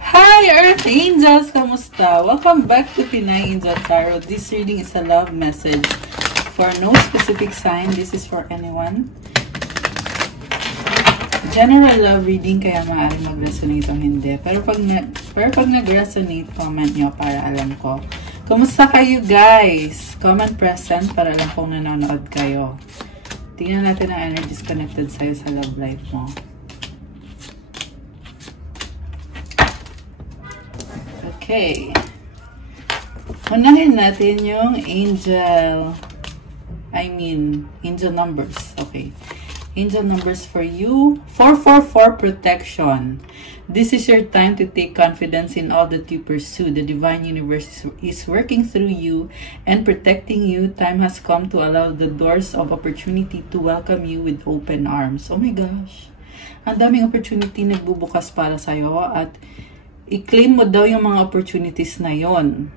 Hi Earth Angels! Kamusta? Welcome back to Pinay Angel Tarot. This reading is a love message for no specific sign. This is for anyone. General love reading, kaya maaaring mag-resonate o hindi. Pero pag nag-resonate, comment nyo para alam ko. Kamusta kayo guys? Comment present para alam kung nanonood kayo. Tingnan natin ang energies connected sa'yo sa love life mo. Okay. Unahin natin yung angel numbers. Okay. Angel numbers for you. 444 protection. This is your time to take confidence in all that you pursue. The divine universe is working through you and protecting you. Time has come to allow the doors of opportunity to welcome you with open arms. Oh my gosh. Ang daming opportunity nagbubukas para sa'yo at i-claim mo daw yung mga opportunities na yon.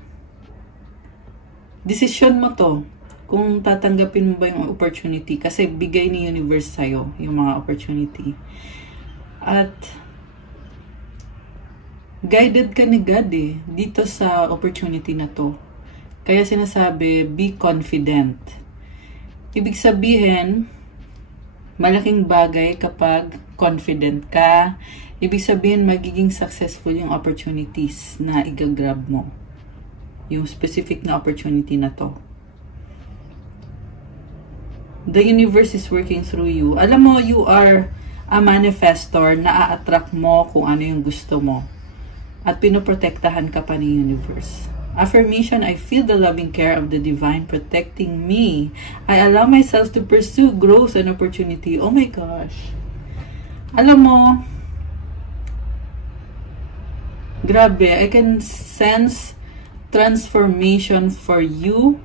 Desisyon mo to kung tatanggapin mo ba yung opportunity kasi bigay ni universe sa'yo yung mga opportunity. At guided ka ni God dito sa opportunity na to. Kaya sinasabi, be confident. Ibig sabihin, malaking bagay kapag confident ka. Ibig sabihin, magiging successful yung opportunities na i-grab mo. Yung specific na opportunity na to. The universe is working through you. Alam mo, you are a manifestor na a-attract mo kung ano yung gusto mo. At pinoprotektahan ka pa ni universe. Affirmation, I feel the loving care of the divine protecting me. I allow myself to pursue growth and opportunity. Oh my gosh. Alam mo, grabe, I can sense transformation for you.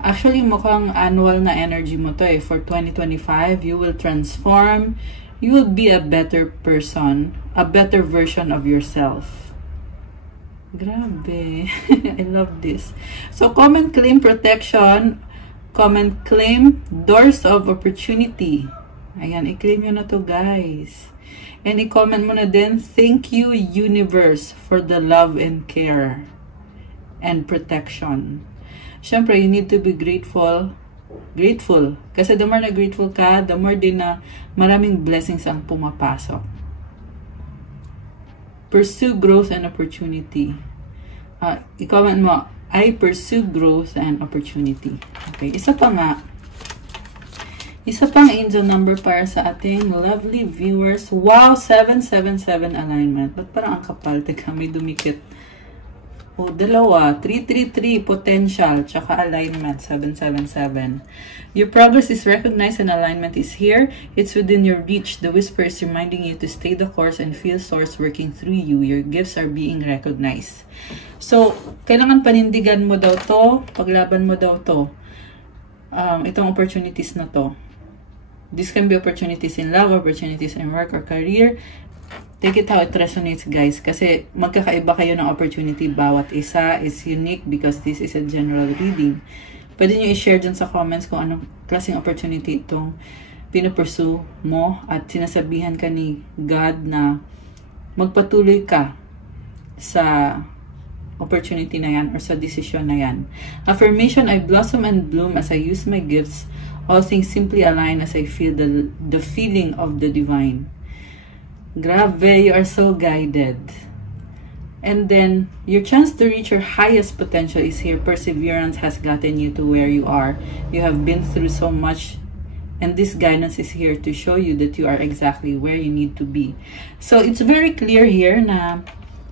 Actually, mukhang annual na energy mo to For 2025, you will transform. You will be a better person. A better version of yourself. Grabe. I love this. So, comment, claim protection. Comment, claim doors of opportunity. Ayan, i-claim nyo na to guys. And i-comment mo na din, thank you universe for the love and care and protection. Siyempre, you need to be grateful. Grateful. Kasi the more na grateful ka, the more din na maraming blessings ang pumapasok. Pursue growth and opportunity. I-comment mo, I pursue growth and opportunity. Okay, isa pa nga. Isa pang angel number para sa ating lovely viewers. Wow, 777 alignment. Ba't parang ang kapal? Teka, may dumikit. Oh, dalawa. 333 potential. Tsaka alignment. 777. Your progress is recognized and alignment is here. It's within your reach. The whisper is reminding you to stay the course and feel source working through you. Your gifts are being recognized. So, kailangan panindigan mo daw to. Paglaban mo daw to. Itong opportunities na to. This can be opportunities in love, opportunities in work or career. Take it how it resonates, guys. Kasi magkakaiba kayo ng opportunity. Bawat isa is unique because this is a general reading. Pwede nyo i-share dyan sa comments kung anong klaseng opportunity itong pinupursue mo at sinasabihan ka ni God na magpatuloy ka sa opportunity na yan or sa decision na yan. Affirmation, I blossom and bloom as I use my gifts. All things simply align as I feel the feeling of the divine. Grabe, you are so guided. And then, your chance to reach your highest potential is here. Perseverance has gotten you to where you are. You have been through so much. And this guidance is here to show you that you are exactly where you need to be. So, it's very clear here na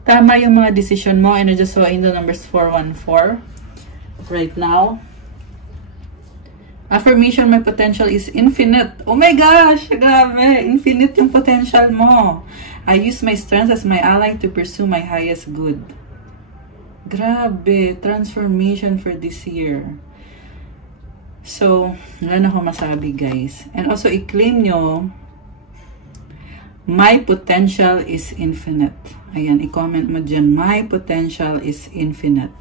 tama yung mga decision mo. And I just saw angel numbers 414 right now. Affirmation, my potential is infinite. Oh my gosh, grabe. Infinite yung potential mo. I use my strengths as my ally to pursue my highest good. Grabe, transformation for this year. So, wala na ako masabi, guys. And also, i-claim nyo, my potential is infinite. Ayan, i-comment mo dyan, my potential is infinite.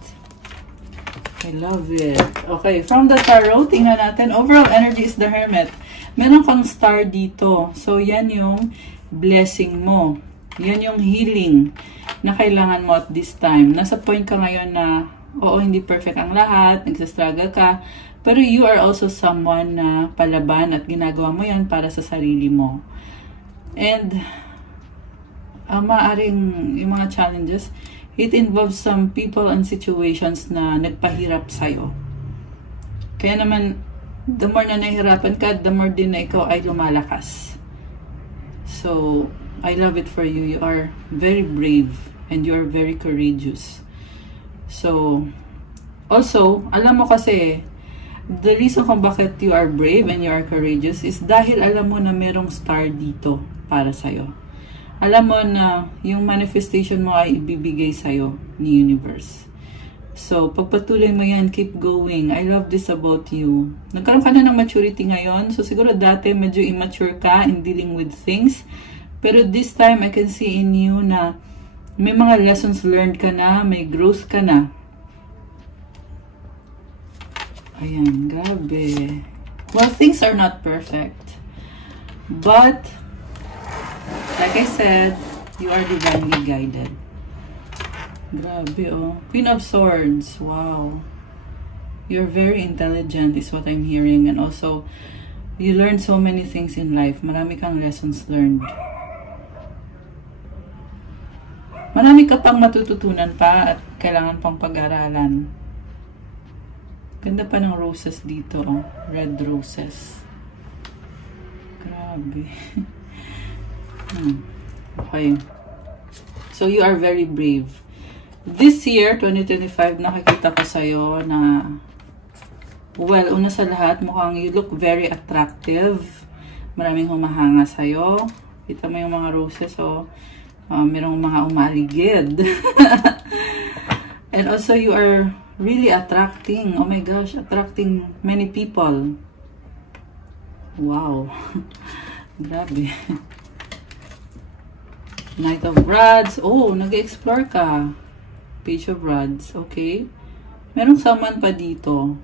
I love it. Okay, from the tarot, tingnan natin. Overall energy is the Hermit. Meron kang star dito. So, yan yung blessing mo. Yan yung healing na kailangan mo at this time. Nasa point ka ngayon na, oo, hindi perfect ang lahat, nagsastruggle ka, pero you are also someone na palaban at ginagawa mo yan para sa sarili mo. And, maaring yung mga challenges, it involves some people and situations na nagpahirap sa'yo. Kaya naman, the more na nahihirapan ka, the more din na ikaw ay lumalakas. So, I love it for you. You are very brave and you are very courageous. So, also, alam mo kasi, the reason kung bakit you are brave and you are courageous is dahil alam mo na merong star dito para sa'yo. Alam mo na yung manifestation mo ay ibibigay sa'yo ni universe. So, pagpatuloy mo yan, keep going. I love this about you. Nagkaroon ka na ng maturity ngayon. So, siguro dati medyo immature ka in dealing with things. Pero this time, I can see in you na may mga lessons learned ka na, may growth ka na. Ayan, grabe. Well, things are not perfect. But, like I said, you are divinely guided. Grabe, oh. Queen of Swords. Wow. You're very intelligent is what I'm hearing. And also, you learn so many things in life. Marami kang lessons learned. Marami ka pang matututunan pa at kailangan pang pag-aralan. Ganda pa ng roses dito, oh. Red roses. Grabe. Okay. So, you are very brave. This year, 2025, nakikita ko sa'yo na, well, una sa lahat, mukhang you look very attractive. Maraming humahanga sa'yo. Kita mo yung mga roses, oh. Merong mga umaligid. And also, you are really attracting. Oh my gosh, attracting many people. Wow. Grabe. Knight of Rods. Oh, nag-explore ka. Page of Rods. Okay. Merong someone pa dito.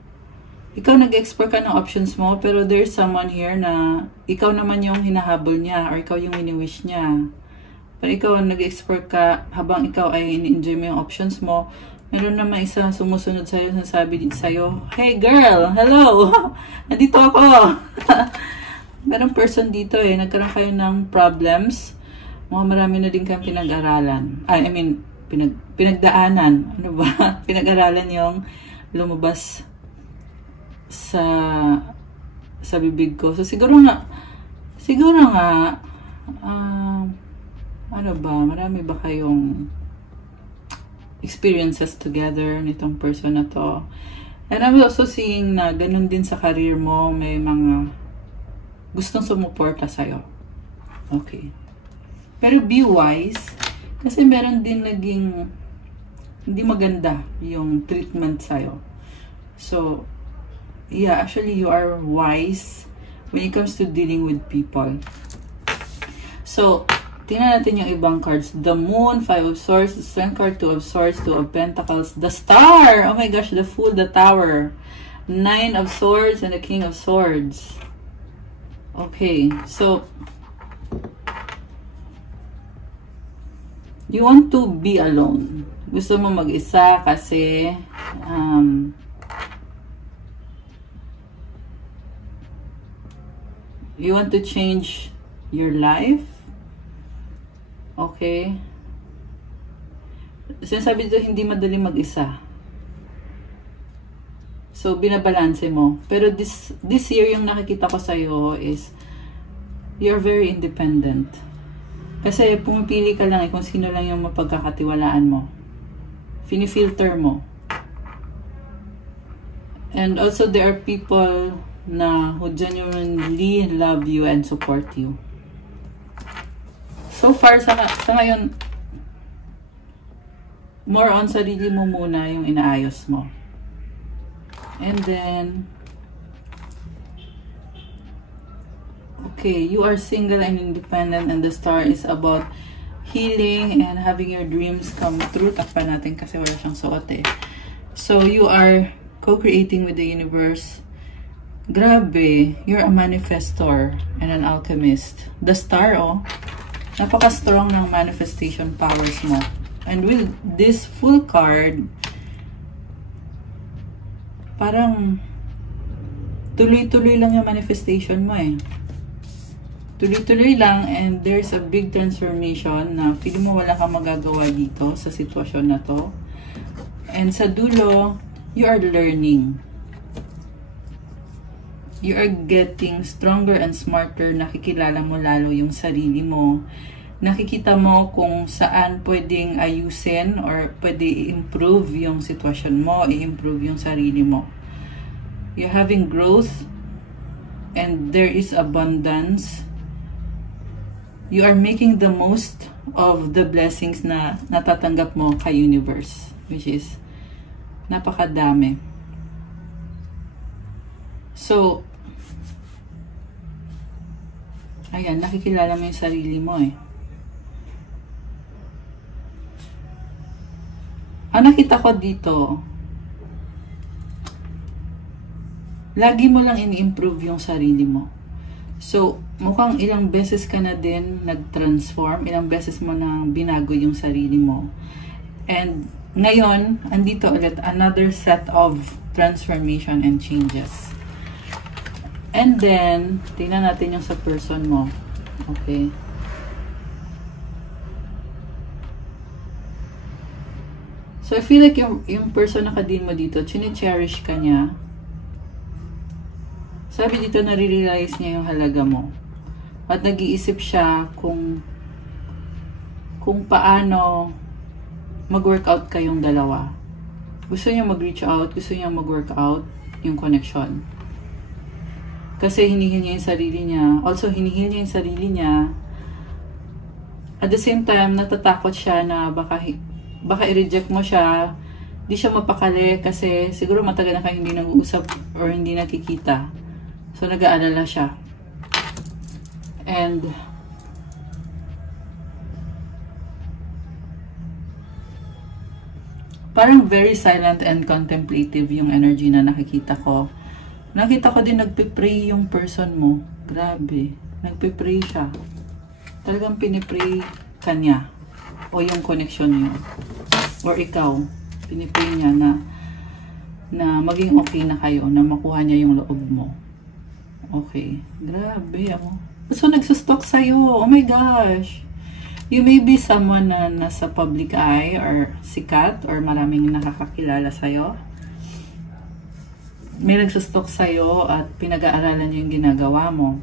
Ikaw nag-explore ka ng options mo, pero there's someone here na ikaw naman yung hinahabol niya or ikaw yung wini-wish niya. Pero ikaw nag-explore ka habang ikaw ay in-enjoy mo yung options mo. Meron naman isa sumusunod sa'yo, sabi sa'yo, hey girl, hello, nandito ako. Merong person dito eh, nagkaroon kayo ng problems. Marami na din kang pinag-aralan. Pinagdaanan. Ano ba? Pinag-aralan yung lumabas sa bibig ko. So siguro nga, ano ba, marami ba kayong experiences together nitong person na to? And I'm also seeing na ganun din sa career mo, may mga gustong sumuporta sa'yo. Okay. Pero be wise, kasi meron din naging hindi maganda yung treatment sa'yo. So, yeah, actually you are wise when it comes to dealing with people. So, tingnan natin yung ibang cards. The Moon, 5 of Swords, the Strength card, 2 of Swords, 2 of Pentacles, the Star! Oh my gosh, the Fool, the Tower. 9 of Swords, and the King of Swords. Okay, so, you want to be alone. Gusto mo mag-isa kasi, you want to change your life. Okay. Sinasabi dito, hindi madali mag-isa. So, binabalanse mo. Pero this year, yung nakikita ko sa'yo is, you're very independent. Kasi, pumipili ka lang kung sino lang yung mapagkakatiwalaan mo. Fini-filter mo. And also, there are people na who genuinely love you and support you. So far, sa ngayon, more on sarili mo muna yung inaayos mo. And then, okay, you are single and independent and the Star is about healing and having your dreams come true. Takpan natin kasi wala siyang suot eh. So, you are co-creating with the universe. Grabe, you're a manifestor and an alchemist. The Star, oh. Napaka-strong ng manifestation powers mo. And with this full card, parang tuloy-tuloy lang yung manifestation mo eh. Tuloy-tuloy lang, and there's a big transformation na feeling mo wala kang magagawa dito sa sitwasyon na to. And sa dulo, you are learning. You are getting stronger and smarter. Nakikilala mo lalo yung sarili mo. Nakikita mo kung saan pwedeng ayusin or pwede i-improve yung sitwasyon mo, i-improve yung sarili mo. You're having growth and there is abundance. You are making the most of the blessings na natatanggap mo kay universe, which is napakadami. So, ayan, nakikilala mo yung sarili mo eh. Ang nakita ko dito, lagi mo lang ini-improve yung sarili mo. So, mukhang ilang beses ka na din nag-transform, ilang beses mo nang binago yung sarili mo. And ngayon, andito ulit another set of transformation and changes. And then, tingnan natin yung sa person mo. Okay. So, I feel like yung person na kadin mo dito, chine-cherish ka niya. Sabi dito, nare-realize niya yung halaga mo. At nag-iisip siya kung paano mag-workout kayong dalawa. Gusto niya mag-reach out, gusto niya mag-workout yung connection. Kasi hinihil niya yung sarili niya. Also, hinihil niya yung sarili niya. At the same time, natatakot siya na baka i-reject mo siya. Di siya mapakali kasi siguro matagal na kayo hindi nag-uusap or hindi nakikita. So, nag-aalala siya. And parang very silent and contemplative yung energy na nakikita ko. Nakita ko din nagpe-pray yung person mo. Grabe. Nagpe-pray siya. Talagang pinipray ka niya. O yung connection niyo. Or ikaw. Pinipray niya na maging okay na kayo. Na makuha niya yung loob mo. Okay. Grabe. So, nagsustalk sa'yo. Oh my gosh. You may be someone na nasa public eye or sikat or maraming nakakakilala sa'yo. May nagsustalk sa'yo at pinag-aaralan niyo yung ginagawa mo.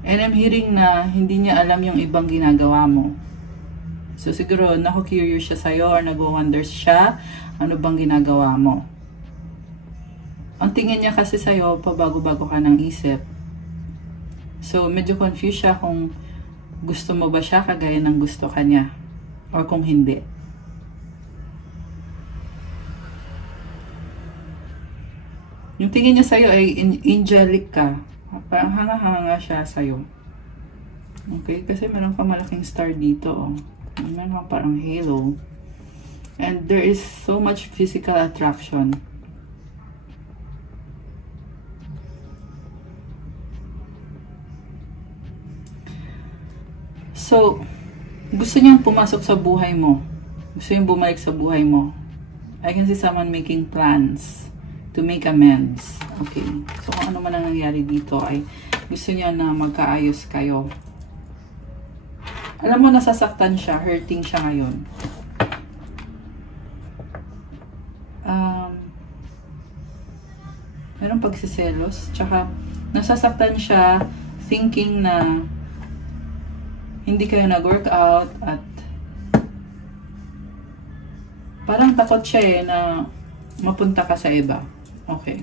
And I'm hearing na hindi niya alam yung ibang ginagawa mo. So siguro naku-curious siya sa'yo or nag-wonders siya ano bang ginagawa mo. Ang tingin niya kasi sa'yo, pabago-bago ka ng isip. So medyo confused siya kung gusto mo ba siya kagaya ng gusto ka niya or kung hindi. Yung tingin niya sa'yo ay angelic ka. Parang hanga-hanga siya sa'yo. Okay? Kasi meron ka malaking star dito. Oh. Meron ka parang halo. And there is so much physical attraction. So, gusto niyang pumasok sa buhay mo. Gusto niyang bumalik sa buhay mo. I can see someone making plans to make amends. Okay. So, kung ano man ang nangyari dito ay gusto niya na magkaayos kayo. Alam mo, nasasaktan siya, hurting siya ngayon. Merong pagsiselos, tsaka nasasaktan siya thinking na hindi kayo nag-workout at parang takot siya eh na mapunta ka sa iba. Okay.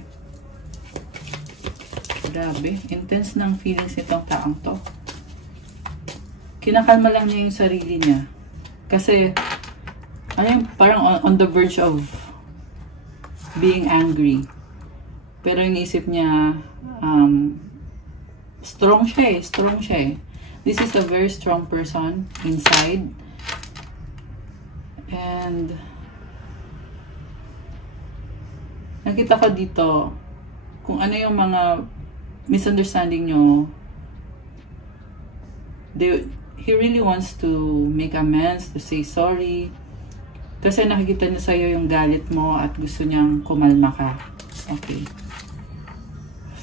Grabe. Intense ng feelings nitong taong to. Kinakalma lang niya yung sarili niya. Kasi, ayun, parang on the verge of being angry. Pero yung isip niya, strong siya eh. Strong siya eh. This is a very strong person inside. And nakita ko dito kung ano yung mga misunderstanding nyo, he really wants to make amends, to say sorry. Kasi nakikita niya sa'yo yung galit mo at gusto niyang kumalma ka. Okay.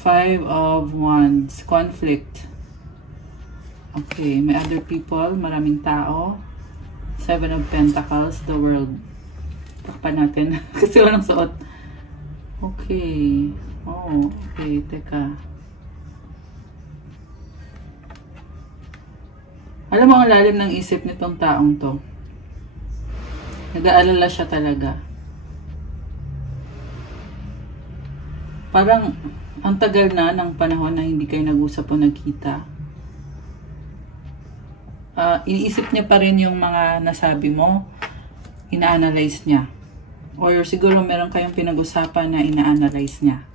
5 of Wands, conflict. Okay, may other people, maraming tao. 7 of Pentacles, the world. Takpan natin. Kasi walang suot. Okay. Oh, okay. Teka. Alam mo, ang lalim ng isip nitong taong to. Nag-aalala siya talaga. Parang, ang tagal na ng panahon na hindi kayo nag-usap o nagkita. Iniisip niya pa rin yung mga nasabi mo, ina-analyze niya. Or siguro meron kayong pinag-usapan na ina-analyze niya.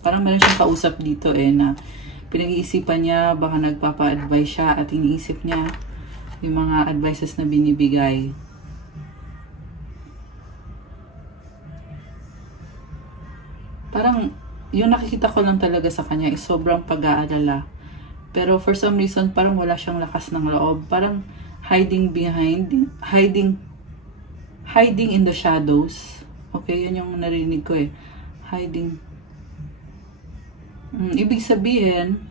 Parang meron siyang kausap dito na pinag-iisipan niya, baka nagpapa-advise siya at iniisip niya yung mga advices na binibigay. Parang yung nakikita ko lang talaga sa kanya is sobrang pag-aalala. Pero for some reason, parang wala siyang lakas ng loob. Parang hiding in the shadows. Okay, yun yung narinig ko Hiding. Ibig sabihin,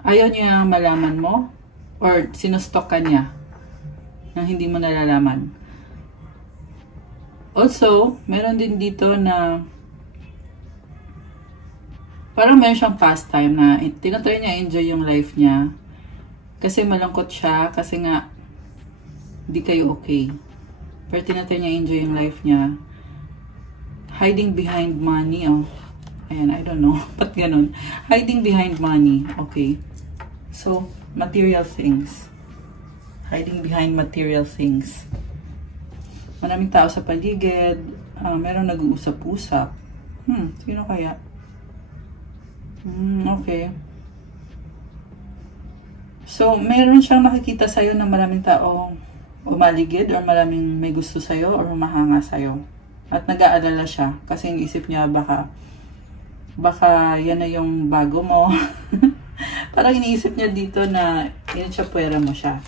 ayaw niya malaman mo or sinustok ka niya nang hindi mo nalalaman. Also, meron din dito na parang meron siyang pastime na tinatry niya enjoy yung life niya. Kasi malungkot siya, kasi nga hindi kayo okay. Pero tinatry niya enjoy yung life niya. Hiding behind money, Ayan, I don't know. Ba't ganun? Hiding behind money. Okay. So, material things. Hiding behind material things. Maraming tao sa paligid. Meron nag-uusap-usap. Sino kaya? Okay. So, meron siyang nakikita sa'yo na maraming tao umaligid or maraming may gusto sa'yo or mahanga sa'yo. At nag-aalala siya kasi iniisip niya baka yan na yung bago mo. Parang iniisip niya dito na yun siya, pwera mo siya.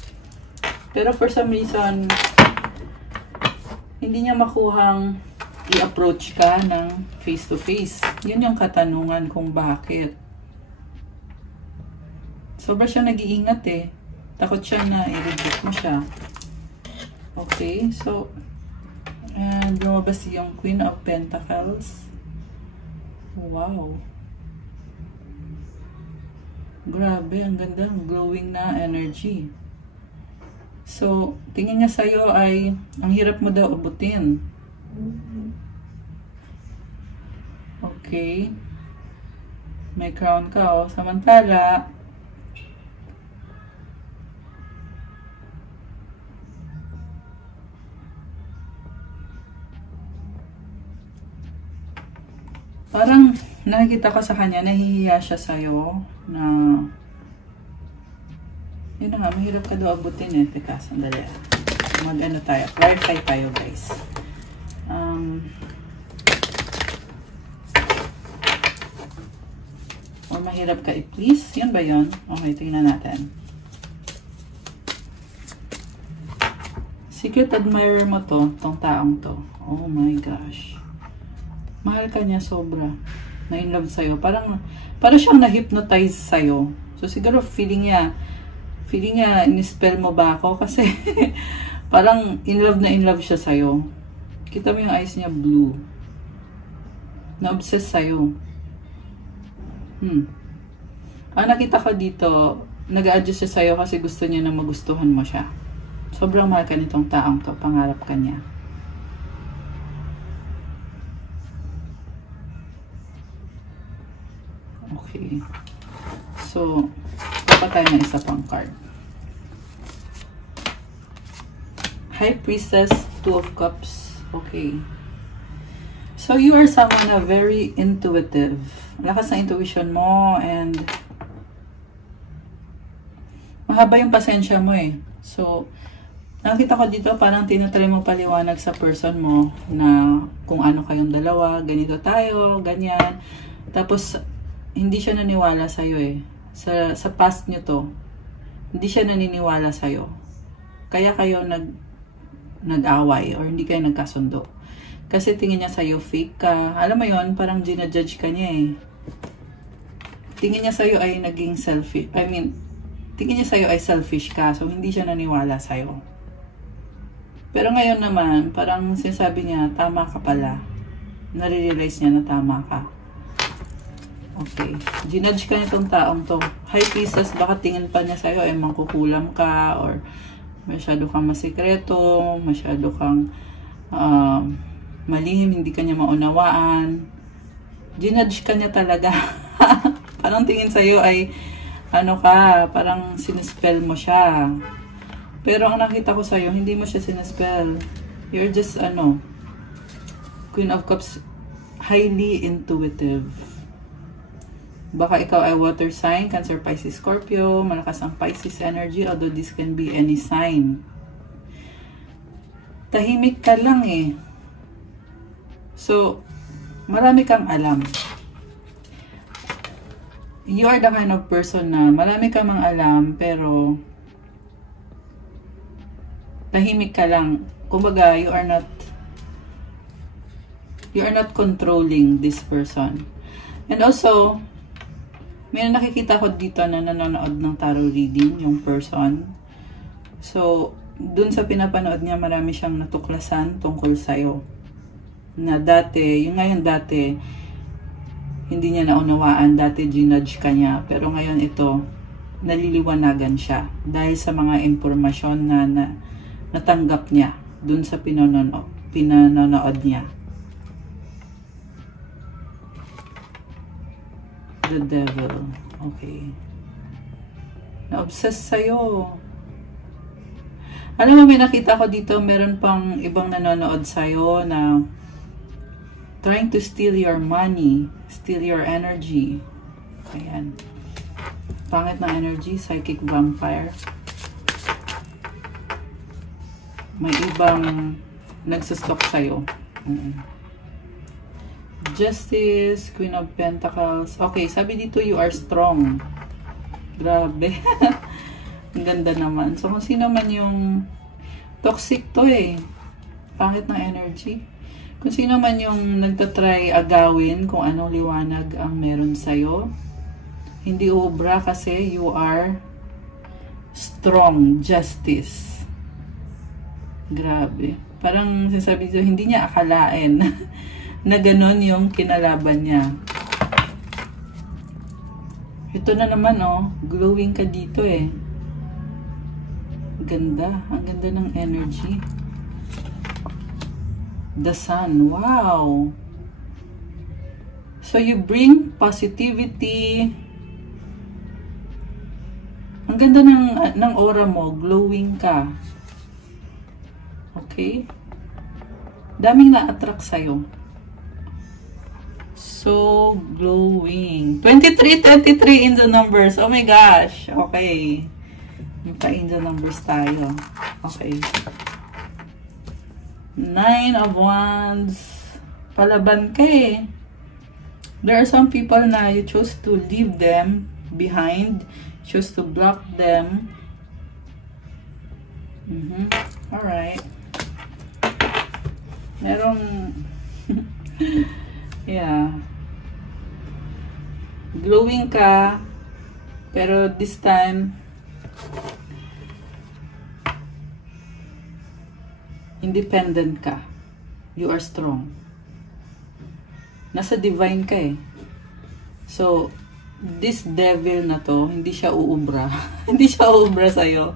Pero for some reason, hindi niya makuhang i-approach ka ng face-to-face. Yun yung katanungan kung bakit. Sobra siya nag-iingat Takot siya na i-reject mo siya. Okay, so, and lumabas yung Queen of Pentacles. Wow. Grabe, ang ganda. Glowing na energy. So, tingin niya sa'yo ay, ang hirap mo daw abutin. Okay. May crown ka, Samantala, parang nakikita ko sa kanya, nahihiya siya sa'yo na yun na nga, mahirap ka daw abutin Teka, sandali. Mag-ano tayo, clarify tayo guys. Or mahirap ka i-please. Yun ba yun? Okay, tingnan natin. Secret admirer mo tong taong to. Oh my gosh. Mahal ka niya sobra. Na-in-love sa'yo. Parang siyang na-hypnotize sa'yo. So, siguro feeling niya, in-spell mo ba ako? Kasi, parang in-love siya sa'yo. Kita mo yung eyes niya blue. Na-obsess sa'yo. Ang nakita ko dito, nag-a-adjust siya sa'yo kasi gusto niya na magustuhan mo siya. Sobrang mahal ka nitong taong to. Pangarap ka niya. Okay. So, dapat tayo ng isa pang card. High Priestess, Two of Cups. Okay. So, you are someone na very intuitive. Lakas ng intuition mo and mahaba yung pasensya mo So, nakita ko dito parang tinatry mo paliwanag sa person mo na kung ano kayong dalawa, ganito tayo, ganyan. Tapos, hindi siya naniwala sa'yo eh. Sa past nyo to, hindi siya naniniwala sa'yo. Kaya kayo nag-away or hindi kayo nagkasundo. Kasi tingin niya sa'yo fake ka. Alam mo yon, parang ginajudge ka niya eh. Tingin niya sa'yo ay naging selfish. Tingin niya sa'yo ay selfish ka. So, hindi siya naniwala sa'yo. Pero ngayon naman, parang sinasabi niya, tama ka pala. Nare-realize niya na tama ka. Okay. Ginudge ka nitong taong to. High Priestess, baka tingin pa niya sa'yo ay mangkukulam ka or masyado kang masikreto, masyado kang malihim, hindi ka niya maunawaan. Ginudge ka niya talaga. Parang tingin sa'yo ay ano ka, parang sinispell mo siya. Pero ang nakita ko sa'yo, hindi mo siya sinispell. You're just Queen of Cups, highly intuitive. Baka ikaw ay water sign, Cancer, Pisces, Scorpio, malakas ang Pisces energy, although this can be any sign. Tahimik ka lang eh. So, marami kang alam. You are the kind of person na marami kang mga alam, pero tahimik ka lang. Kumbaga, you are not controlling this person. And also, may nakikita ko dito na nanonood ng tarot reading, yung person. So, dun sa pinapanood niya, marami siyang natuklasan tungkol sa'yo. Na dati, yung ngayon dati, hindi niya naunawaan, dati ginudge ka niya. Pero ngayon ito, naliliwanagan siya. Dahil sa mga impormasyon na natanggap niya dun sa pinanonood niya. The Devil. Okay. Na-obsess sa'yo. Alam mo, may nakita ko dito, meron pang ibang nanonood sa'yo na trying to steal your money, steal your energy. Ayan. Pangit ng energy, psychic vampire. May ibang nagsustok sa'yo. Justice, Queen of Pentacles. Okay, sabi dito, you are strong. Grabe. Ang ganda naman. So, kung sino man yung toxic to eh. Pangit ng energy. Kung sino man yung nagtatry agawin kung anong liwanag ang meron sa'yo, hindi ubra kasi you are strong. Justice. Grabe. Parang sinasabi dito, hindi niya akalain na ganun yung kinalaban niya. Ito na naman glowing ka dito eh. Ganda. Ang ganda ng energy. The Sun. Wow! So you bring positivity. Ang ganda ng aura mo. Glowing ka. Okay? Daming na-attract sa'yo. So glowing. 23 in the numbers. Oh my gosh. Okay. May pa-angel numbers tayo. Okay. 9 of Wands. Palaban ka eh. There are some people na you chose to leave them behind. Choose to block them. Alright. Merong yeah. Glowing ka, pero this time independent ka. You are strong. Nasa divine ka eh. So, this devil na to, hindi siya uubra. Hindi siya uubra sa'yo.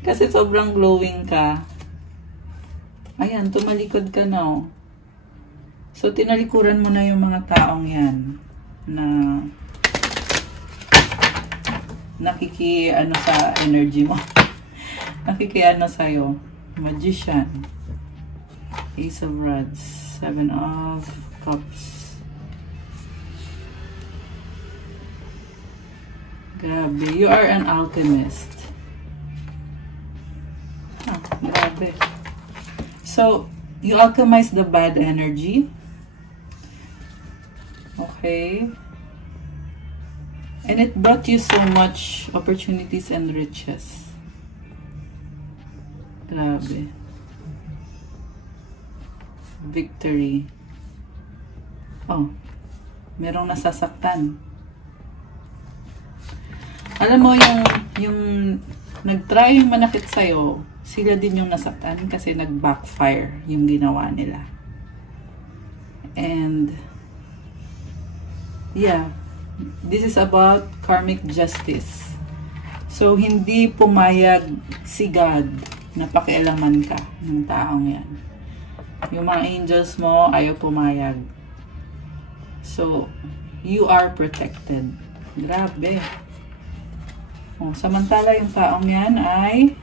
Kasi sobrang glowing ka. Ayan, tumalikod ka na So, tinalikuran mo na yung mga taong yan na nakikiano sa energy mo. Nakikiano sa'yo. Magician. Ace of Rods. 7 of Cups. Grabe. You are an alchemist. Grabe. So, you alchemize the bad energy. Okay. And it brought you so much opportunities and riches. Grabe. Victory. Oh, merong nasasaktan. Alam mo, yung nag-try yung manakit sa'yo, sila din yung nasaktan kasi nag-backfire yung ginawa nila. And, yeah, this is about karmic justice. So, hindi pumayag si God na pakialaman ka ng taong yan. Yung mga angels mo, ayaw pumayag. So, you are protected. Grabe. Oh, samantala yung taong yan ay,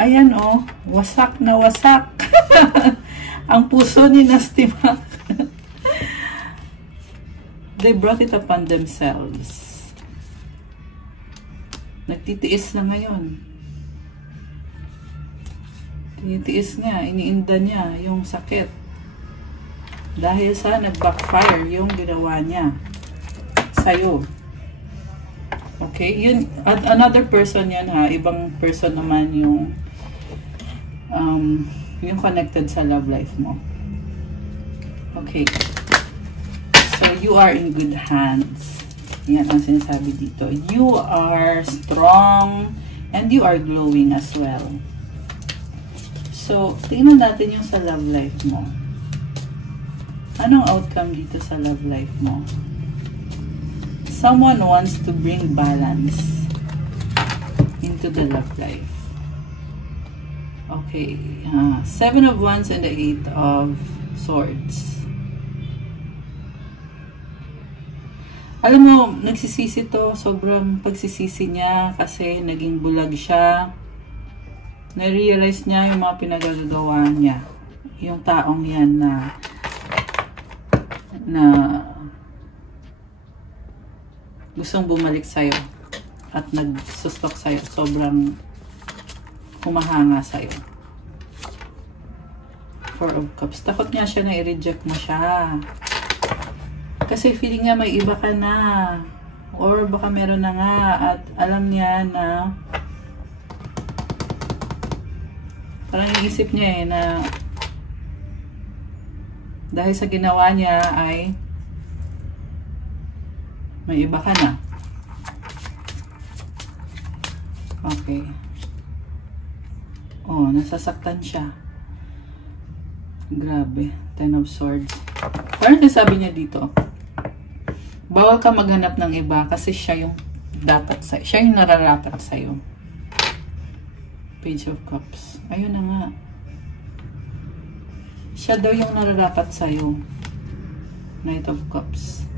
ayan oh, wasak na wasak. Ang puso ni Nastima. They brought it upon themselves. Nagtitiis na ngayon. Tinitiis niya, iniinda niya yung sakit. Dahil sa nag-backfire yung ginawa niya sa'yo. Okay, yun, at another person yan ha, ibang person naman yung connected sa love life mo. Okay, so you are in good hands. Yan ang sinasabi dito. You are strong and you are glowing as well. So, tingnan natin yung sa love life mo. Anong outcome dito sa love life mo? Someone wants to bring balance into the love life. Okay. 7 of Wands and the 8 of Swords. Alam mo, nagsisisi to. Sobrang pagsisisi niya kasi naging bulag siya. Na-realize niya yung mga pinagagawa niya. Yung taong yan na gustong bumalik sa'yo at nagsustok sa'yo. Sobrang humahanga sa'yo. 4 of Cups. Takot niya siya na i-reject mo siya. Kasi feeling niya may iba ka na. Or baka meron na nga at alam niya na parang iisip niya na dahil sa ginawa niya ay may iba ka na. Okay. Oh, nasasaktan siya. Grabe. 10 of Swords. Parang sabi niya dito, bawal ka maghanap ng iba kasi siya yung dapat sa'yo. Siya yung nararapat sa'yo. Page of Cups. Ayun na nga. Siya daw yung nararapat sa'yo. Knight of Cups.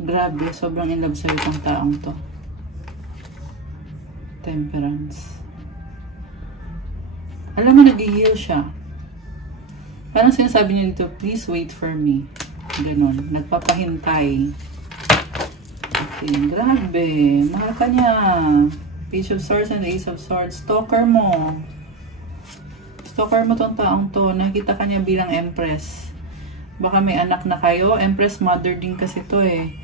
Grabe, sobrang in love sa'yo itong taong to. Temperance. Alam mo, nag-heal siya. Parang sinasabi niya dito, please wait for me. Ganon. Nagpapahintay. Okay, grabe. Mahal ka niya. Page of Swords and Ace of Swords. Stalker mo. Stalker mo tong taong to. Nakita ka niya bilang Empress. Baka may anak na kayo. Empress mother din kasi to eh.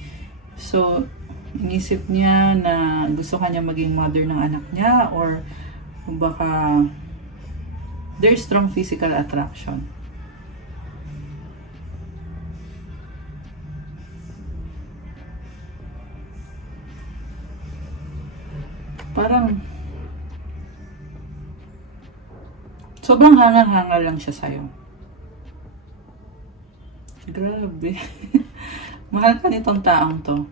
So, inisip niya na gusto kanya maging mother ng anak niya or baka there's strong physical attraction. Parang sobrang hangal-hangal lang siya sa'yo. Grabe. Mahal ka nitong taong to.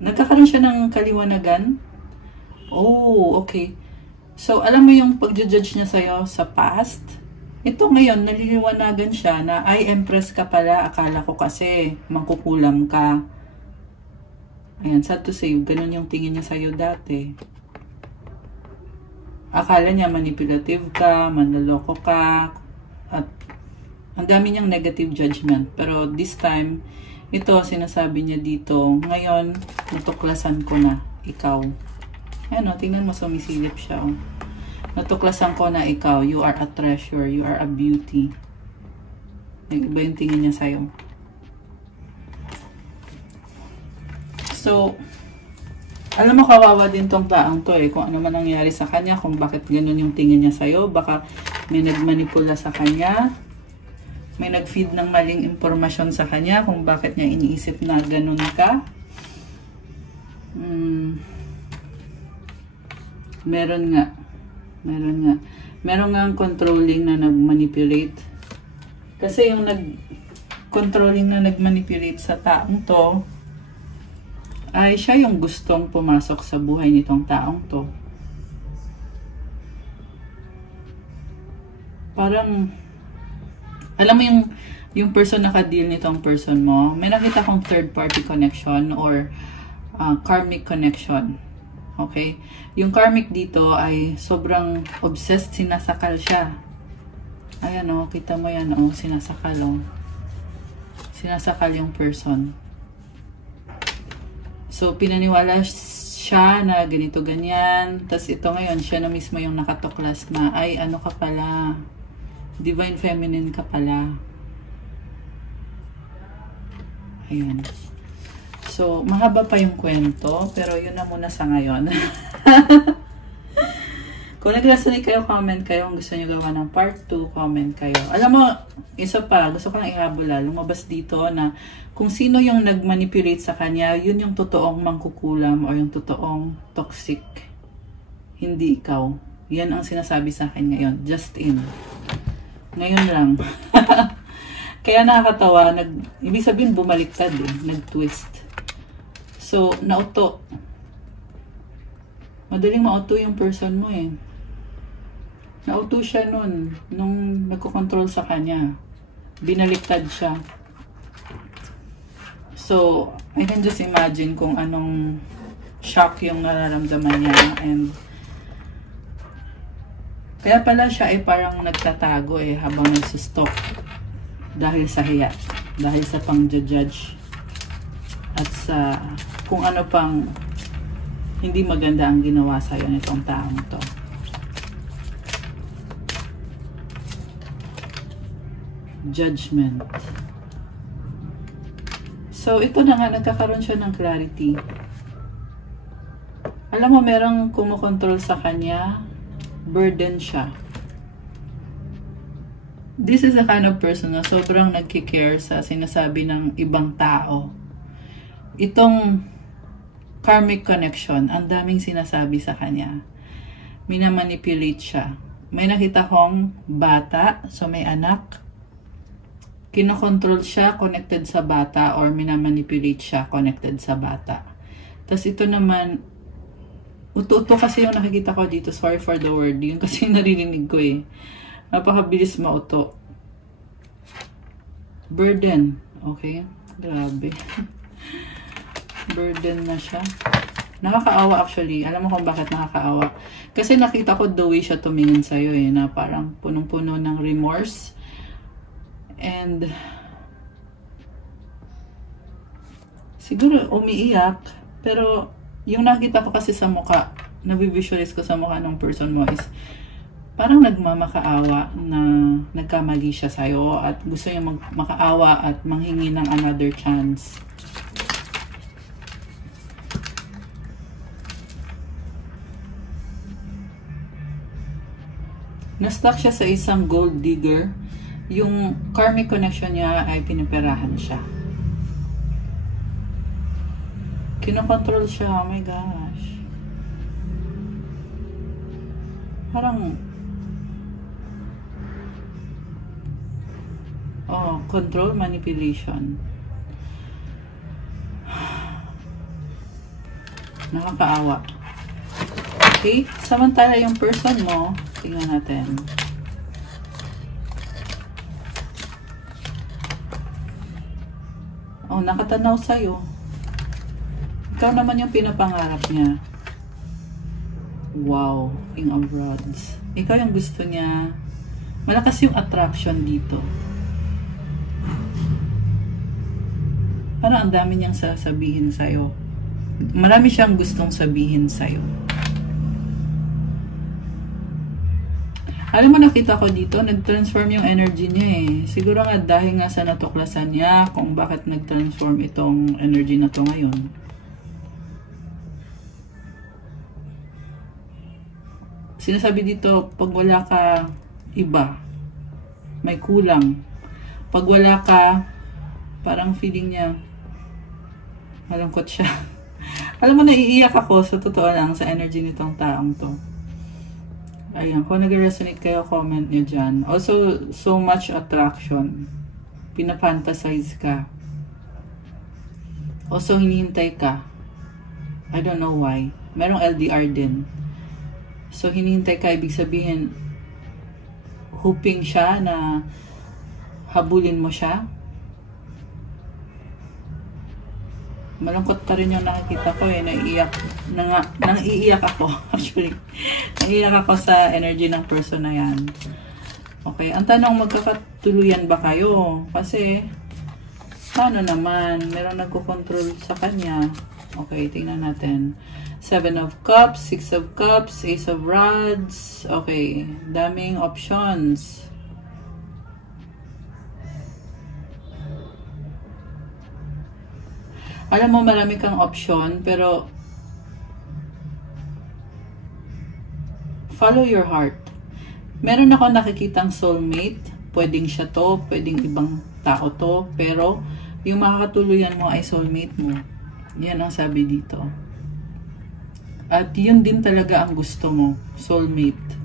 Nagkakaroon siya ng kaliwanagan. Oh, okay. So, alam mo yung pag-judge niya sa'yo sa past? Ito ngayon, naliliwanagan siya na, ay, Empress ka pala. Akala ko kasi mangkukulam ka. Ayan, sad to say, ganun yung tingin niya sa'yo dati. Akala niya manipulative ka, manloloko ka, at ang dami niyang negative judgment. Pero this time, ito, sinasabi niya dito, ngayon, natuklasan ko na ikaw. Ayan o, tingnan mo, sumisilip siya. Oh. Natuklasan ko na ikaw, you are a treasure, you are a beauty. Iba yung tingin niya sa'yo. So, alam mo, kawawa din tong taong to eh. Kung ano man nangyari sa kanya, kung bakit ganun yung tingin niya sa'yo. Baka may nagmanipula sa kanya. May nag-feed ng maling impormasyon sa kanya kung bakit niya iniisip na ganun ka. Meron nga. Meron nga ang controlling na nag-manipulate. Kasi yung controlling na nag-manipulate sa taong to, ay siya yung gustong pumasok sa buhay nitong taong to. Parang, alam mo yung person na ka-deal nitong person mo, may nakita kong third party connection or karmic connection. Okay? Yung karmic dito ay sobrang obsessed, sinasakal siya. Ayan o, kita mo yan o, sinasakal o. Sinasakal yung person. So, pinaniwala siya na ganito, ganyan. Tapos ito ngayon, siya na mismo yung nakatuklas na, ay, ano ka pala? Divine Feminine ka pala. Ayan. So, mahaba pa yung kwento, pero yun na muna sa ngayon. Kung nag-resonate kayo, comment kayo. Kung gusto nyo gawa ng part 2, comment kayo. Alam mo, isa pa, gusto ko lang ihabula, lumabas dito na kung sino yung nag-manipulate sa kanya, yun yung totoong mangkukulam o yung totoong toxic. Hindi ikaw. Yan ang sinasabi sa akin ngayon. Just in. Ngayon lang. Kaya nakakatawa, ibig sabihin bumaliktad eh, nag-twist. So, nauto. Madaling mauto yung person mo eh. Nauto siya nung nagko-control sa kanya. Binaliktad siya. So, I can just imagine kung anong shock yung nararamdaman niya. And kaya pala siya ay parang nagtatago eh habang nagsustok. Dahil sa hiya. Dahil sa pang-judge. At sa kung ano pang hindi maganda ang ginawa sa'yo nitong taong to. Judgment. So, ito na nga, nagkakaroon siya ng clarity. Alam mo, merong kumokontrol sa kanya, burden siya. This is a kind of person na sobrang nagkikare sa sinasabi ng ibang tao. Itong karmic connection, ang daming sinasabi sa kanya. Minamanipulate siya. May nakita kong bata, so may anak. Kinokontrol siya, connected sa bata, or minamanipulate siya, connected sa bata. Tapos ito naman, uto-uto kasi yung nakikita ko dito. Sorry for the word. Yun kasi naririnig ko eh. Napakabilis mauto. Burden. Okay? Grabe. Burden na siya. Nakakaawa actually. Alam mo kung bakit nakakaawa? Kasi nakita ko the way siya tumingin sa'yo eh, na parang punong-puno ng remorse. And siguro umiiyak. Pero yung nakita ko kasi sa mukha, nabivisualize ko sa mukha ng person mo is parang nagmamakaawa na nagkamali siya sa'yo at gusto niya makaawa at manghingi ng another chance. Na-stuck siya sa isang gold digger. Yung karmic connection niya ay piniperahan siya. Kinokontrol siya. Oh my gosh. Parang control, manipulation. Nakakaawa. Okay? Samantala yung person mo, tingnan natin. Oh, nakatanaw sa'yo. Ikaw naman yung pinapangarap niya. Wow, King of Rods. Ikaw yung gusto niya. Malakas yung attraction dito. Parang ang dami niyang sasabihin sa'yo. Marami siyang gustong sabihin sa'yo. Alam mo, nakita ko dito, nag-transform yung energy niya eh. Siguro nga dahil nga sa natuklasan niya kung bakit nag-transform itong energy na to ngayon. Sinasabi dito, pag wala ka, iba. May kulang. Pag wala ka, parang feeling niya, malungkot siya. Alam mo, naiiyak ako sa totoo lang sa energy nitong taong to. Ayan, kung nag-resonate kayo, comment nyo dyan. Also, so much attraction. Pinafantasize ka. Also, hinihintay ka. I don't know why. Merong LDR din. So, hinihintay ka, ibig sabihin, hoping siya na habulin mo siya. Malungkot pa rin yung nakikita ko eh. Naiiyak ako actually. Naiiyak ako sa energy ng person na yan. Okay, ang tanong, magkakatuluyan ba kayo? Kasi paano naman? Meron nagko-control sa kanya. Okay, tingnan natin. 7 of Cups, 6 of Cups, Ace of Rods. Okay, daming options. Alam mo, marami kang option, pero follow your heart. Meron ako nakikitang soulmate. Pwedeng siya to, pwedeng ibang tao to, pero yung makakatuluyan mo ay soulmate mo. Yan ang sabi dito. At yun din talaga ang gusto mo, soulmate.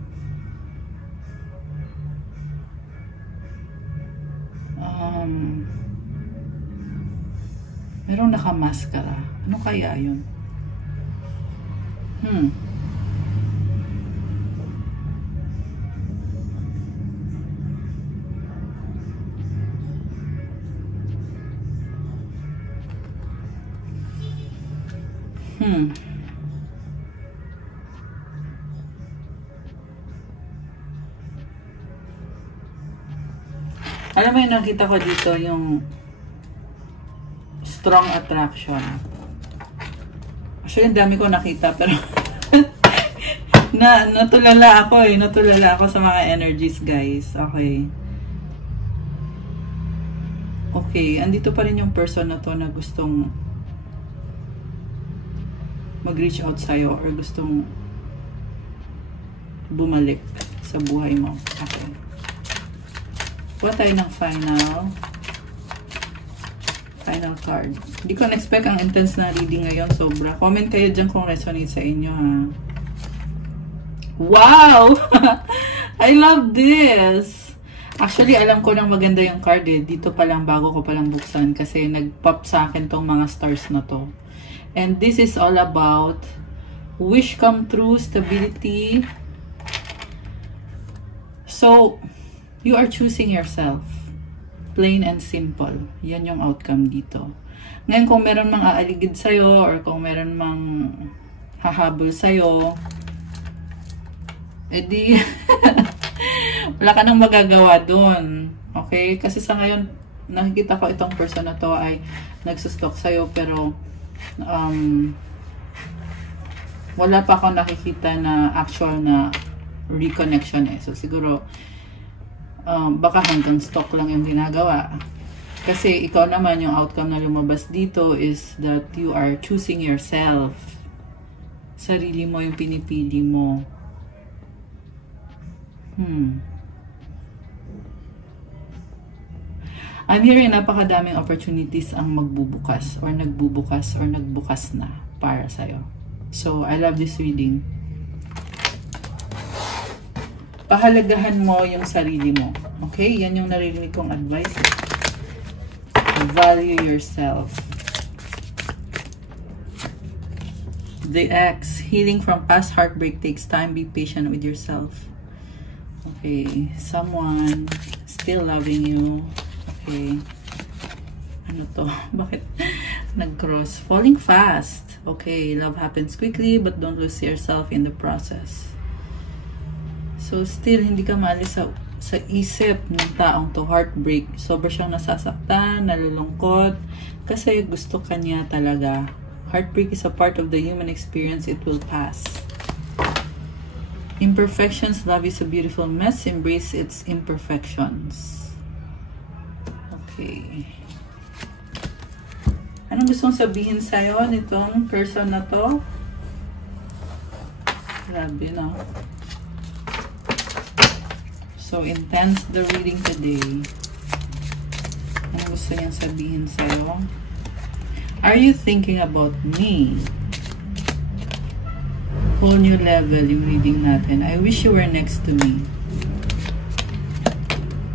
Merong nakamaskara. Ano kaya yun? Alam mo yung nakita ko dito, yung strong attraction. Actually, dami ko nakita, pero natulala ako eh. Natulala ako sa mga energies, guys. Okay. Okay, andito pa rin yung person na to na gustong mag-reach out sa'yo or gustong bumalik sa buhay mo. Okay. Kuha tayo ng final card. Hindi ko na-expect ang intense na reading ngayon. Sobra. Comment kayo dyan kung resonate sa inyo, ha. Wow! I love this! Actually, alam ko nang maganda yung card eh. Dito pa lang, bago ko palang buksan. Kasi nag-pop sa akin tong mga stars na to. And this is all about wish come true, stability. So, you are choosing yourself. Plain and simple. Yan yung outcome dito. Ngayon, kung meron mang aaligid sa'yo or kung meron mang hahabol sa'yo, edi, wala ka nang magagawa dun. Okay? Kasi sa ngayon, nakikita ko itong person na to ay nagsustok sa'yo, pero wala pa akong nakikita na actual na reconnection eh. So, siguro, baka hanggang stock lang yung ginagawa. Kasi ikaw naman, yung outcome na lumabas dito is that you are choosing yourself. Sarili mo yung pinipili mo. I'm hearing napakadaming opportunities ang magbubukas or nagbubukas or nagbukas na para sa'yo. So, I love this reading. Pahalagahan mo yung sarili mo. Okay? Yan yung naririnig kong advice. Value yourself. The X. Healing from past heartbreak takes time. Be patient with yourself. Okay. Someone still loving you. Okay. Ano to? Bakit nag-cross? Falling fast. Okay. Love happens quickly but don't lose yourself in the process. So, still, hindi ka maalis sa isip ng taong to. Heartbreak. Sobra siyang nasasaktan, nalulungkot, kasi gusto ka niya talaga. Heartbreak is a part of the human experience. It will pass. Imperfections. Love is a beautiful mess. Embrace its imperfections. Okay. Anong gustong sabihin sa'yo nitong person na to? Grabe, no? So intense the reading today. Ano gusto niyang sabihin sa'yo? Are you thinking about me? Whole new level yung reading natin. I wish you were next to me.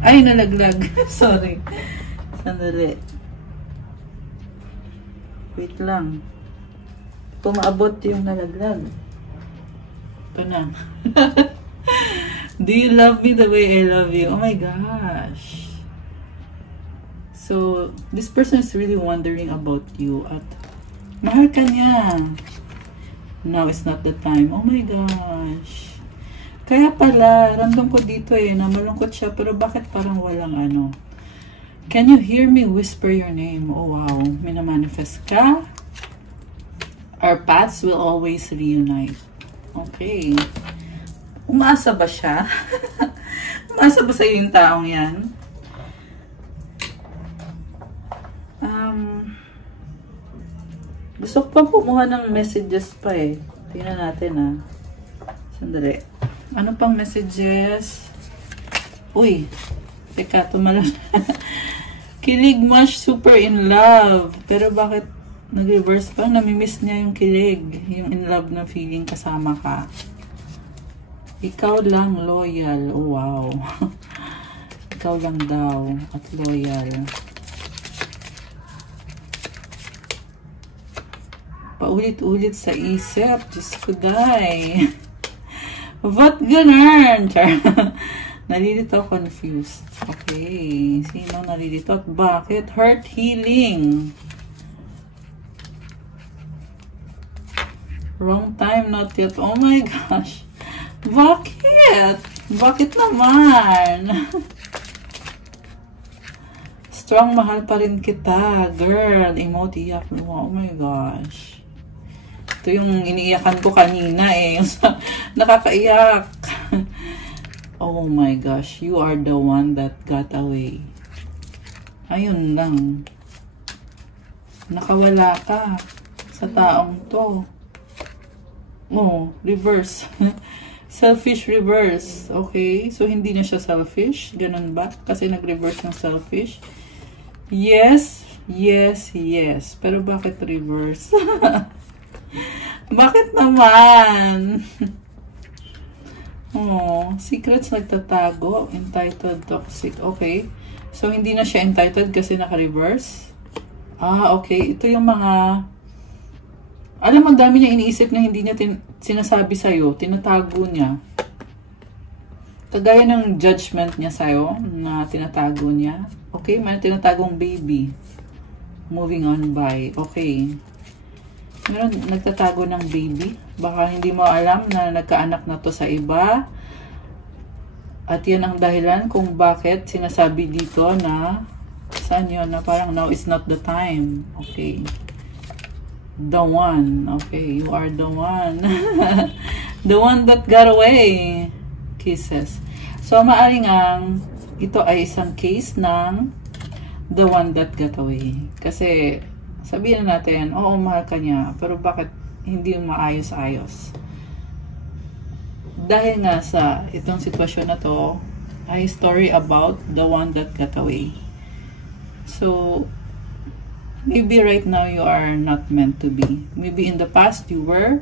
Ay, nalaglag. Sorry. Sandali. Wait lang. Pumaabot yung nalaglag. Ito na. Do you love me the way I love you? Oh my gosh. So, this person is really wondering about you at mahal ka niya. Now is not the time. Oh my gosh. Kaya pala, ramdam ko dito na malungkot siya pero bakit parang walang ano. Can you hear me whisper your name? Oh wow, minamanifest ka. Our paths will always reunite. Okay. Umaasa ba siya? Umaasa ba sa'yo yung taong yan? Gusto ko pang kumuha ng messages pa Tingnan natin Sandali. Ano pang messages? Uy. Teka, tumalon. Kilig much, super in love. Pero bakit nag-reverse pa? Namimiss niya yung kilig. Yung in love na feeling kasama ka. Ikaw lang loyal. Oh, wow. Ikaw lang daw at loyal. Paulit-ulit sa isip. Diyos ko, day. What ganun? Nalilito, confused. Okay. Sino nalilito? Bakit? Hurt healing. Wrong time, not yet. Oh my gosh. Bakit? Bakit naman? Strong, mahal pa rin kita. Girl, emote, iyak mo. Oh my gosh. Ito yung iniiyakan ko kanina Yung nakakaiyak. Oh my gosh. You are the one that got away. Ayun lang. Nakawala ka sa taong to. Oh, reverse. Selfish reverse. Okay. So, hindi na siya selfish. Ganun ba? Kasi nag-reverse ng selfish. Yes. Yes. Yes. Pero bakit reverse? Bakit naman? Oh, secrets nagtatago. Entitled, toxic. Okay. So, hindi na siya entitled kasi naka-reverse. Okay. Ito yung mga... Alam mo, dami niya iniisip na hindi niya sinasabi sa'yo. Tinatago niya. Kagaya ng judgment niya sa'yo na tinatago niya. Okay, may tinatagong baby. Moving on by. Okay. Meron nagtatago ng baby. Baka hindi mo alam na nagkaanak na to sa iba. At yan ang dahilan kung bakit sinasabi dito na saan yun, na parang now is not the time. Okay. The one. Okay, you are the one. The one that got away. Kisses. So, maaring ang ito ay isang case ng the one that got away. Kasi, sabihin na natin, oo, mahal ka niya, pero bakit hindi maayos-ayos? Dahil nga sa itong sitwasyon na to, ay story about the one that got away. So, maybe right now you are not meant to be. Maybe in the past you were.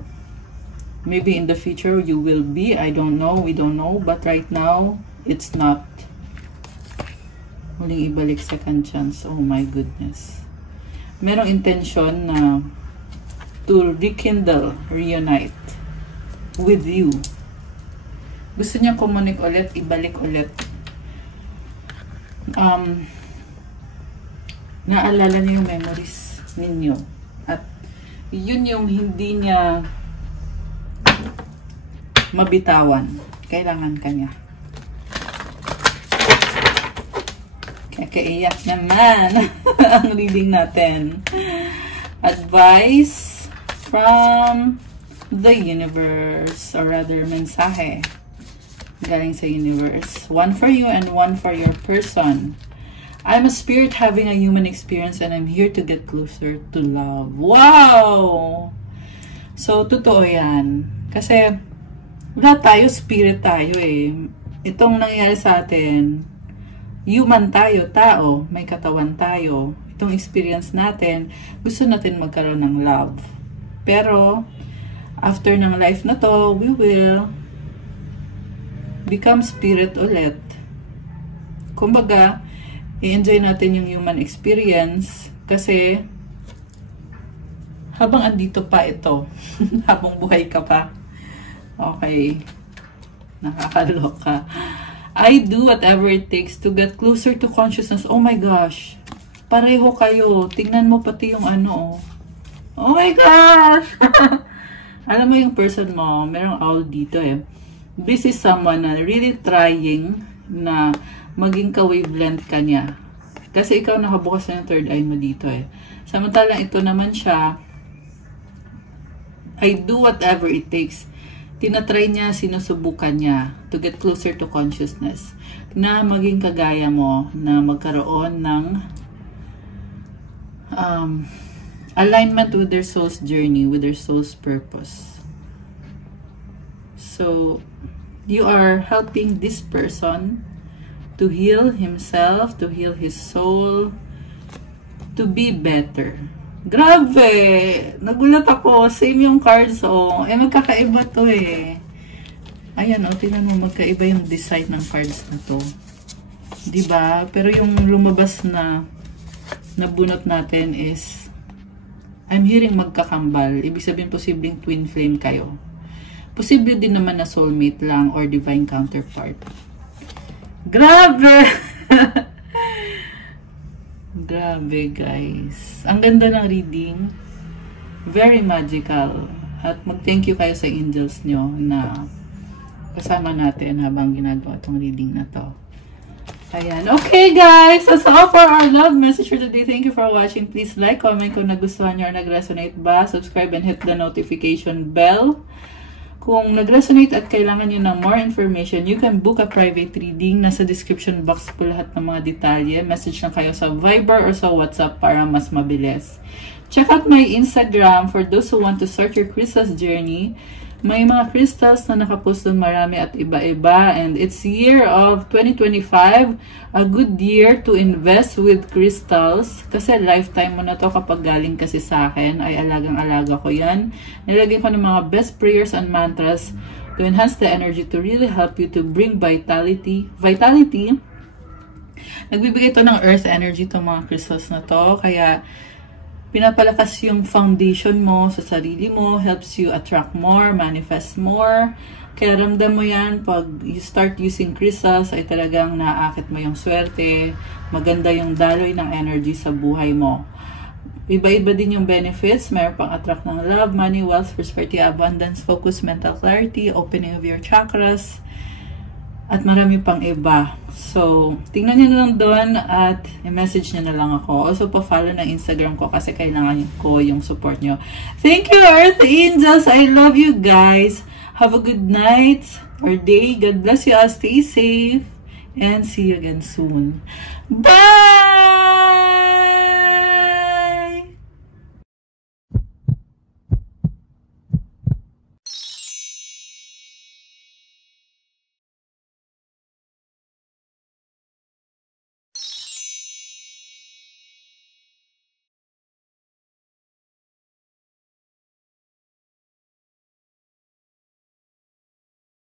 Maybe in the future you will be. I don't know. We don't know. But right now, it's not. Muling ibalik second chance. Oh my goodness. Merong intention na to rekindle, reunite with you. Gusto niya kumunik ulit, ibalik ulit. Naalala niya yung memories ninyo. At yun yung hindi niya mabitawan. Kailangan kanya. Kaiyak naman ang reading natin. Advice from the universe, or rather mensahe galing sa universe. One for you and one for your person. I'm a spirit having a human experience and I'm here to get closer to love. Wow! So, totoo yan. Kasi, wala tayo, spirit tayo itong nangyayari sa atin, human tayo, tao, may katawan tayo. Itong experience natin, gusto natin magkaroon ng love. Pero, after ng life na to, we will become spirit ulit. Kumbaga, i-enjoy natin yung human experience kasi habang andito pa ito, habang buhay ka pa. Okay. Nakakaloka. I do whatever it takes to get closer to consciousness. Oh my gosh. Pareho kayo. Tingnan mo pati yung ano. Oh my gosh. Alam mo yung person mo, merong owl dito eh. This is someone na really trying na maging ka-wavelength ka niya. Kasi ikaw nakabukas na yung third eye mo dito eh. Samantalang ito naman siya, I do whatever it takes. Tinatry niya, sinusubukan niya to get closer to consciousness. Na maging kagaya mo, na magkaroon ng alignment with their soul's journey, with their soul's purpose. So, you are helping this person to heal himself, to heal his soul, to be better. Grabe! Nagulat ako. Same yung cards, oh. Magkakaiba to eh. Ayan, oh. Tingnan mo, magkaiba yung design ng cards na to. Diba? Pero yung lumabas na nabunot natin is I'm hearing magkakambal. Ibig sabihin, posibleng twin flame kayo. Posible din naman na soulmate lang or divine counterpart. Grabe! Grabe, guys. Ang ganda ng reading. Very magical. At mag-thank you kayo sa angels nyo na kasama natin habang ginagawa itong reading na to. Ayan. Okay, guys. That's all for our love message for today. Thank you for watching. Please like, comment kung nagustuhan nyo or nag-resonate ba. Subscribe and hit the notification bell. Kung nag-resonate at kailangan nyo ng more information, you can book a private reading. Nasa description box po lahat ng mga detalye. Message lang kayo sa Viber or sa WhatsApp para mas mabilis. Check out my Instagram for those who want to start your crystals journey. May mga crystals na nakapost doon marami at iba-iba. And it's year of 2025. A good year to invest with crystals. Kasi lifetime mo na to kapag galing kasi sa akin. Ay alagang-alaga ko yan. Nilagay ko ng mga best prayers and mantras to enhance the energy to really help you to bring vitality. Nagbibigay to ng earth energy itong mga crystals na to. Kaya pinapalakas yung foundation mo sa sarili mo, helps you attract more, manifest more. Kaya ramdam mo yan, pag you start using crystals, ay talagang naakit mo yung swerte, maganda yung daloy ng energy sa buhay mo. Iba-iba din yung benefits, mayroon pang attract ng love, money, wealth, prosperity, abundance, focus, mental clarity, opening of your chakras, at marami pang iba. So, tingnan nyo na lang doon at i-message nyo na lang ako. Also, pa-follow na Instagram ko kasi kailangan ko yung support nyo. Thank you, Earth Angels! I love you guys! Have a good night or day. God bless you all. Stay safe and see you again soon. Bye!